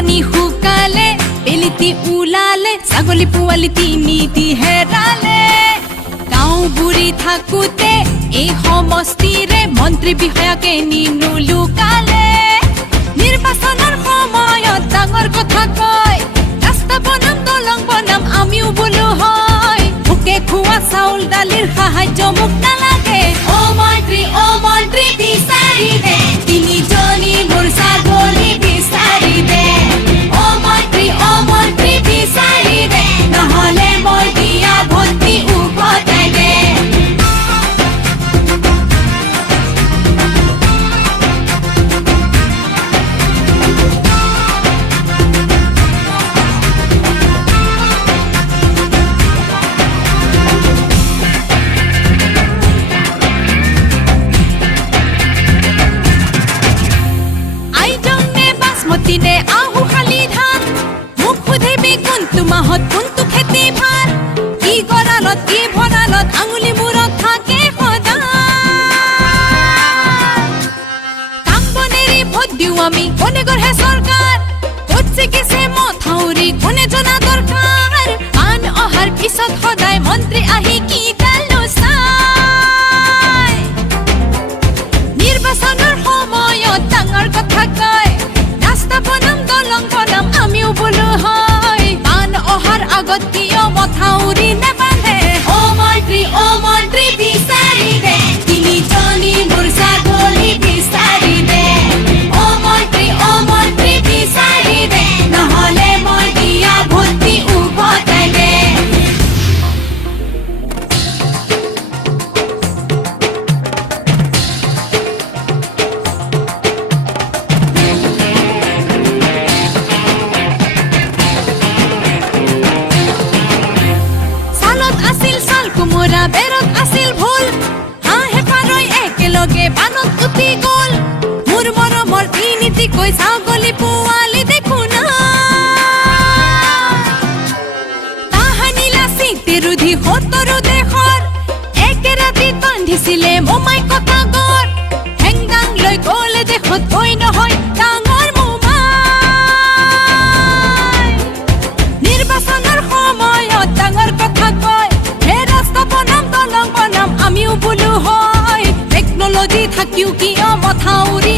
পানী শুকালে পেলিতি ওলালে ছাগলী পোৱালি তিনিটি হেৰালে গাঁও বুঢ়ী থাকোতে এই সমষ্টিৰে মন্ত্ৰী বিষয়াকে নিনো লুকালে নিৰ্বাচনৰ সময়ত ডাঙৰ কথা কয় ৰাস্তা বনাম দলং বনাম আমিও বোলো হয় ভোকে খোৱা চাউল দালিৰ সাহায্য মোক নালাগে অ মন্ত্ৰী বিচাৰি দে তিনিজনী মোৰ ছাগলী বিচাৰি দে অ মন্ত্ৰী বিচাৰি দে নহ'লে মই দিয়া ভৰ্তি উভতাই দে মতিনে আহু খালি ধান মোক সুধিবি কোনটো মাহত কোনটো খেতি ভাল কি গৰালত কি ভঁৰালত আঙুলি মূৰত থাকে সদায় কাম বনেৰি ভোট দিওঁ আমি কোনে গঢ়ে চৰকাৰ ক'ত চিকিছে মথাউৰি কোনে জনা দৰকাৰ আন অহাৰ পিছত সদায় মন্ত্ৰী আহি কি গালো চাই নিৰ্বাচনৰ সময়ত ডাঙৰ কথা কয় বনাম দলং বনাম আমিও বোলো হয় আন অহাৰ আগত কিয় মথাউৰি নেবান্ধে অ মন্ত্ৰী বিচাৰি দে তিনিজনী মোৰ ছাগলী বিচাৰি দে অ মন্ত্ৰী বিচাৰি দে নহ'লে মই দিয়া ভৰ্তি উভতাই দে কোমোৰা বেৰত আছিল ভুল হাঁহে পাৰৈ একেলগে বানত উঠি গ'ল মোৰ মৰমৰ তিনিটিকৈ ছাগলী পোৱালি দেখো না তাহানিলা চিন্তি ৰুধি ৭০ দেশৰ একে ৰাতিত বান্ধিছিলে মোমাই কথা গৰ হেংদাং লৈ গ'লে দেশত গৈ নহয় ডাঙৰ মোমাই নিৰ্বাচনৰ সময়ত ডাঙৰ কথা কয় বনাম দলং বনাম আমিও বোলো হয় টেকনলজি থাকিও কিয় মথাউৰি